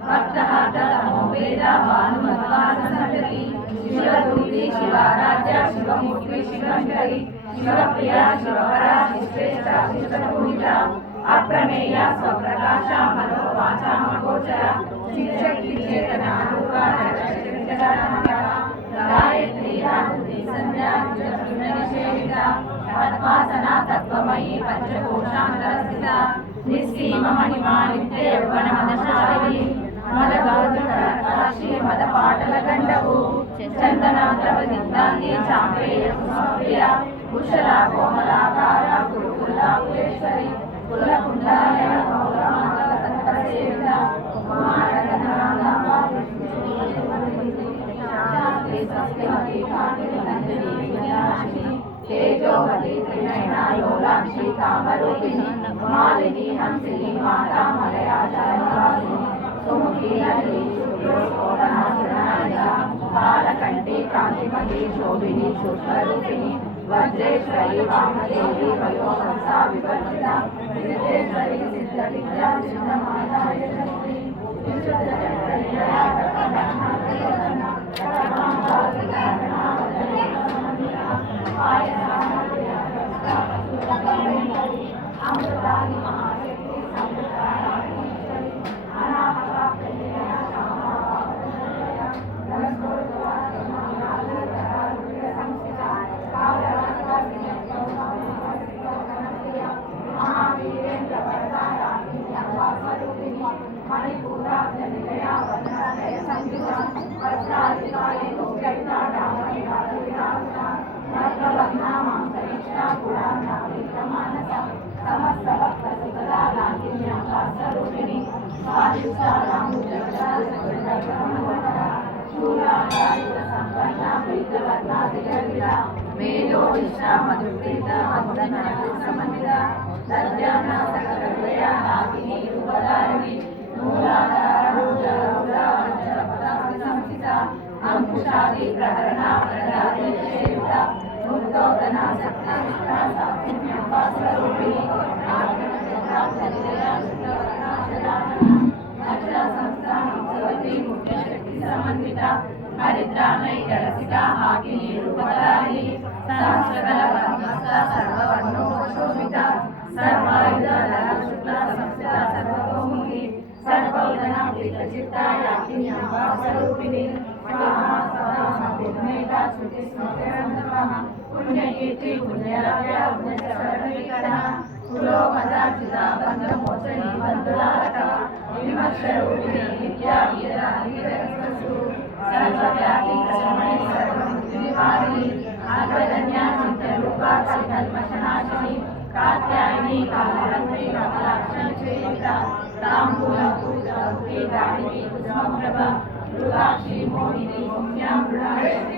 భక్తహాటతమో వేద భానుమద్వాసనగరి శివదూతి శివారాధ్య శివమూర్తి శివంకరి శివప్రియ శివపర విశ్వేశ విశ్వపూజిత అప్రమేయ స్వప్రకాశ మనోవాచామగోచర చిచ్చక్తి చేతన రూప గాయత్రి ఆహుతి సంధ్యా నిషేవిత పద్మాసన తత్వమయీ పంచకోశాంతరస్థిత నిస్సీమ మహిమా నిత్య యౌవన మదశాలిని మదగాజీ మద పాటల గండవు చందనాద్రవదిద్దాంగి చాంపేయ కుమప్రియ కుశల కోమలాకార కురుకులాకులేశ్వరి కులకుండాయ కౌరమాల తత్పరసేవిత तेजोवती त्रिनयना लोलाक्षी कामरूपिणी मालिनी हंसिनी माता मलयाचलनिवासिनी सुमुखी लहरी शुक्रोत्कोटनाशनाया कालकण्ठी कान्तिमती शोभिनी सूक्ष्मरूपिणी वज्रेश्वरी वामदेवी वयोहंसा विवर्जिता सिद्धेश्वरी सिद्धविद्या सिद्धमाता यशस्वी मेलो विश्रा मधुप्रीता मधुना समन्विता दद्याना सकलया नागिनी रूपधारिणी मूलाधारा संस्थिता अंकुशादि प्रहरणा प्रदाते सेविता मुक्तोदना सत्ता स्वरूपिणी समन्विता हरिद्रानैकरसिका हाकिनी रूपधारिणी सहस्रदल पद्मस्था सर्ववर्णोपशोभिता सर्वायुधधरा शुक्ला संस्थिता सर्वतोमुखी सर्वोदना प्रीतचित्ता याकिनी अम्बास्वरूपिणी महासभा श्रुतिस्मृतिरन्धवः पुण्यकीर्ति पुण्यलभ्या पुण्यशरणीकरणः कुलोमदार्जिता बन्धमोचनी बन्धुलालका विमर्शरूपिणी विद्या वीरहरिरस्तु सर्वव्यापी प्रशमनी सर्वमुक्तिनिवारिणी अग्रगण्या चित्तरूपा कल्मषनाशिनी कात्यायनी कालहन्त्री कमलाक्षणसेविता ताम्बूलपूतवती दारिणी कुसुमप्रभा मृगाक्षी मोहिनी पुण्यां मृणाक्षी